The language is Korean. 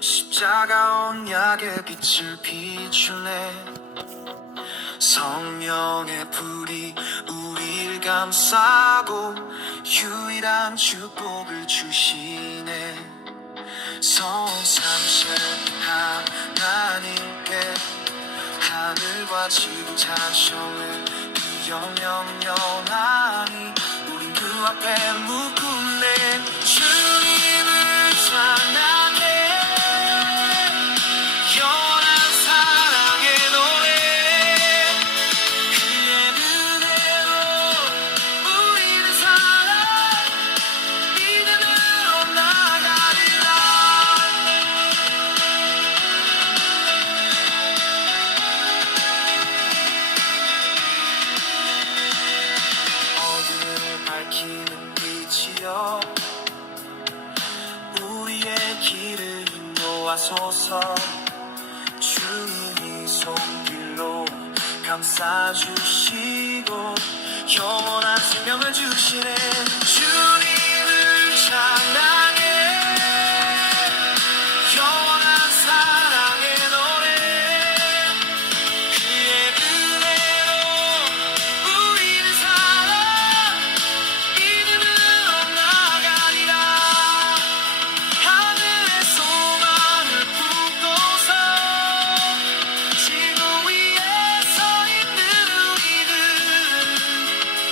십자가 언약의 빛을 비출네 성령의 불이 우리를 감싸고 유일한 축복을 주시네. 성삼신 하나님께 하늘과 지구 찬송을 그 영영 영원하니 우린 그 앞에 묵 길을 인도하소서 주님이 손길로 감싸주시고 영원한 생명을 주시네. 주님